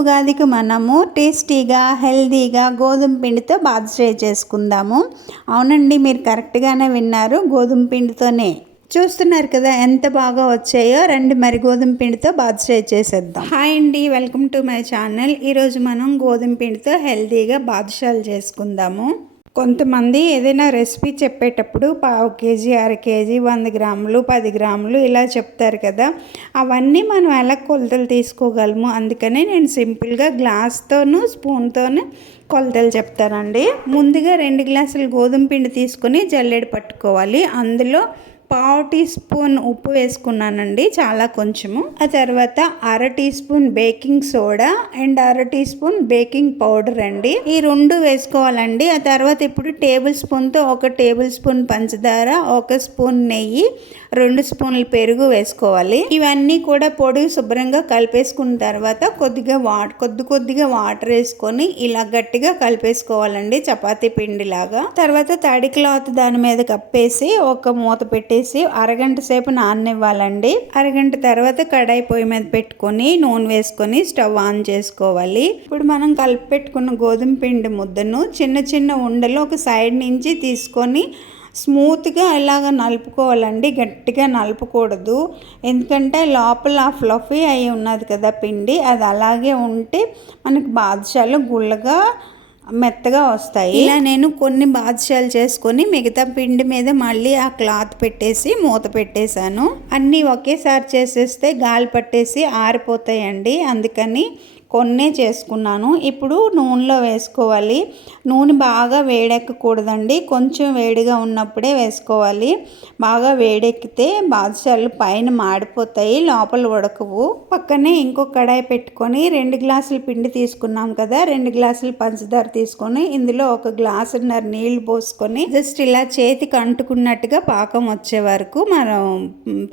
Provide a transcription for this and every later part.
ఉగాదికి మనము టేస్టీగా హెల్దీగా గోధుమ పిండితో బాదుషా చేసుకుందాము. అవునండి, మీరు కరెక్ట్గానే విన్నారు, గోధుమ పిండితోనే. చూస్తున్నారు కదా ఎంత బాగా వచ్చాయో. రండి మరి గోధుమ పిండితో బాదుషా చేసేద్దాం. హాయ్ అండి, వెల్కమ్ టు మై ఛానల్. ఈరోజు మనం గోధుమ పిండితో హెల్దీగా బాదుషాలు చేసుకుందాము. కొంతమంది ఏదైనా రెసిపీ చెప్పేటప్పుడు పావు కేజీ, అర కేజీ, 100 గ్రాములు, 10 గ్రాములు ఇలా చెప్తారు కదా. అవన్నీ మనం ఎలా కొలతలు తీసుకోగలము. అందుకనే నేను సింపుల్గా గ్లాస్తోనూ స్పూన్తోనే కొలతలు చెప్తానండి. ముందుగా 2 గ్లాసులు గోధుమ పిండి తీసుకొని జల్లెడ పట్టుకోవాలి. అందులో పావు టీ స్పూన్ ఉప్పు వేసుకున్నానండి, చాలా కొంచెము. ఆ తర్వాత అర teaspoon baking soda and అర టీ స్పూన్ బేకింగ్ పౌడర్ అండి. ఈ 2 వేసుకోవాలండి. ఆ తర్వాత ఇప్పుడు టేబుల్ స్పూన్తో 1 టేబుల్ స్పూన్ పంచదార, 1 స్పూన్ నెయ్యి, 2 స్పూన్లు పెరుగు వేసుకోవాలి. ఇవన్నీ కూడా పొడి శుభ్రంగా కలిపేసుకున్న తర్వాత కొద్దిగా వాటర్ వేసుకొని ఇలా గట్టిగా కలిపేసుకోవాలండి, చపాతీ పిండి లాగా. తర్వాత తడి క్లాత్ దాని మీద కప్పేసి ఒక మూత పెట్టేసి అరగంట సేపు నాననివ్వాలండి. అరగంట తర్వాత కడాయి పొయ్యి మీద పెట్టుకొని నూనె వేసుకొని స్టవ్ ఆన్ చేసుకోవాలి. ఇప్పుడు మనం కలిపి పెట్టుకున్న గోధుమ పిండి ముద్దను చిన్న చిన్న ఉండలు ఒక సైడ్ నుంచి తీసుకొని స్మూత్గా ఇలాగ నలుపుకోవాలండి. గట్టిగా నలుపుకూడదు, ఎందుకంటే లోపల ఫ్లఫీ అయి ఉన్నది కదా పిండి, అది అలాగే ఉంటే మనకి బాదుషాలు గుల్లగా మెత్తగా వస్తాయి. ఇలా నేను కొన్ని బాదుషాలు చేసుకొని మిగతా పిండి మీద మళ్ళీ ఆ క్లాత్ పెట్టేసి మూత పెట్టేశాను. అన్నీ ఒకేసారి చేసేస్తే గాలి పట్టేసి ఆరిపోతాయండి, అందుకని కొన్నే చేసుకున్నాను. ఇప్పుడు నూనెలో వేసుకోవాలి. నూనె బాగా వేడెక్కకూడదండి, కొంచెం వేడిగా ఉన్నప్పుడే వేసుకోవాలి. బాగా వేడెక్కితే బాదుషాలు పైన మాడిపోతాయి, లోపల ఉడకవు. పక్కనే ఇంకో కడాయి పెట్టుకొని 2 గ్లాసుల పిండి తీసుకున్నాం కదా, 2 గ్లాసుల పంచదార తీసుకొని ఇందులో 1 గ్లాసున్నర నీళ్లు పోసుకొని జస్ట్ ఇలా చేతికి అంటుకున్నట్టుగా పాకం వచ్చే వరకు మనం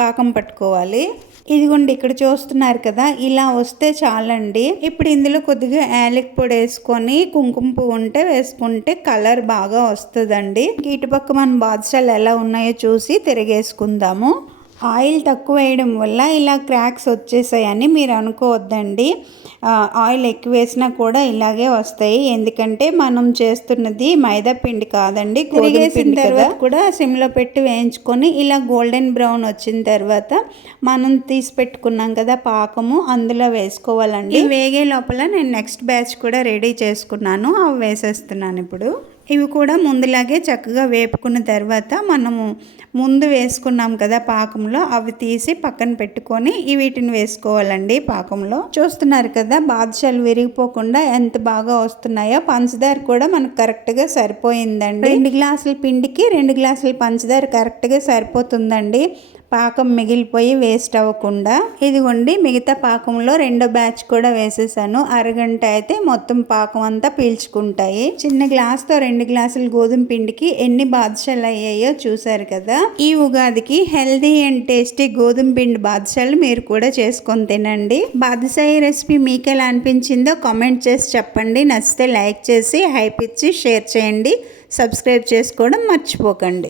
పాకం పట్టుకోవాలి. ఇదిగోండి, ఇక్కడ చూస్తున్నారు కదా, ఇలా వస్తే చాలండి. ఇప్పుడు ఇందులో కొద్దిగా యాలక్ పొడి వేసుకొని కుంకుమ పువ్వు ఉంటే వేసుకుంటే కలర్ బాగా వస్తుందండి. ఇటుపక్క మన బాదుషాలు ఎలా ఉన్నాయో చూసి తిరిగేసుకుందాము. ఆయిల్ తక్కువ వేయడం వల్ల ఇలా క్రాక్స్ వచ్చేసాయని మీరు అనుకోవద్దండి. ఆయిల్ ఎక్కువ వేసినా కూడా ఇలాగే వస్తాయి, ఎందుకంటే మనం చేస్తున్నది మైదా పిండి కాదండి, తిరిగేసిన తర్వాత కూడా సిమ్లో పెట్టి వేయించుకొని ఇలా గోల్డెన్ బ్రౌన్ వచ్చిన తర్వాత మనం తీసి పెట్టుకున్నాం కదా పాకము, అందులో వేసుకోవాలండి. వేగే లోపల నేను నెక్స్ట్ బ్యాచ్ కూడా రెడీ చేసుకున్నాను, అవి వేసేస్తున్నాను ఇప్పుడు. ఇవి కూడా ముందులాగే చక్కగా వేపుకున్న తర్వాత మనము ముందు వేసుకున్నాం కదా పాకంలో, అవి తీసి పక్కన పెట్టుకొని వీటిని వేసుకోవాలండి పాకంలో. చూస్తున్నారు కదా బాదుషాలు విరిగిపోకుండా ఎంత బాగా వస్తున్నాయో. పంచదార కూడా మనకు కరెక్ట్గా సరిపోయిందండి. 2 గ్లాసుల పిండికి 2 గ్లాసుల పంచదార కరెక్ట్గా సరిపోతుందండి, పాకం మిగిలిపోయి వేస్ట్ అవ్వకుండా. ఇదిగోండి, మిగతా పాకంలో 2వ బ్యాచ్ కూడా వేసేసాను. అరగంట అయితే మొత్తం పాకం అంతా పీల్చుకుంటాయి. చిన్న గ్లాస్తో 2 గ్లాసుల గోధుమ పిండికి ఎన్ని బాదుషాలు అయ్యాయో చూసారు కదా. ఈ ఉగాదికి హెల్దీ అండ్ టేస్టీ గోధుమ పిండి బాదుషాలు మీరు కూడా చేసుకొని తినండి. బాదుషా రెసిపీ మీకు ఎలా అనిపించిందో కామెంట్ చేసి చెప్పండి. నచ్చితే లైక్ చేసి హైప్ ఇచ్చి షేర్ చేయండి. సబ్స్క్రైబ్ చేసుకోవడం మర్చిపోకండి.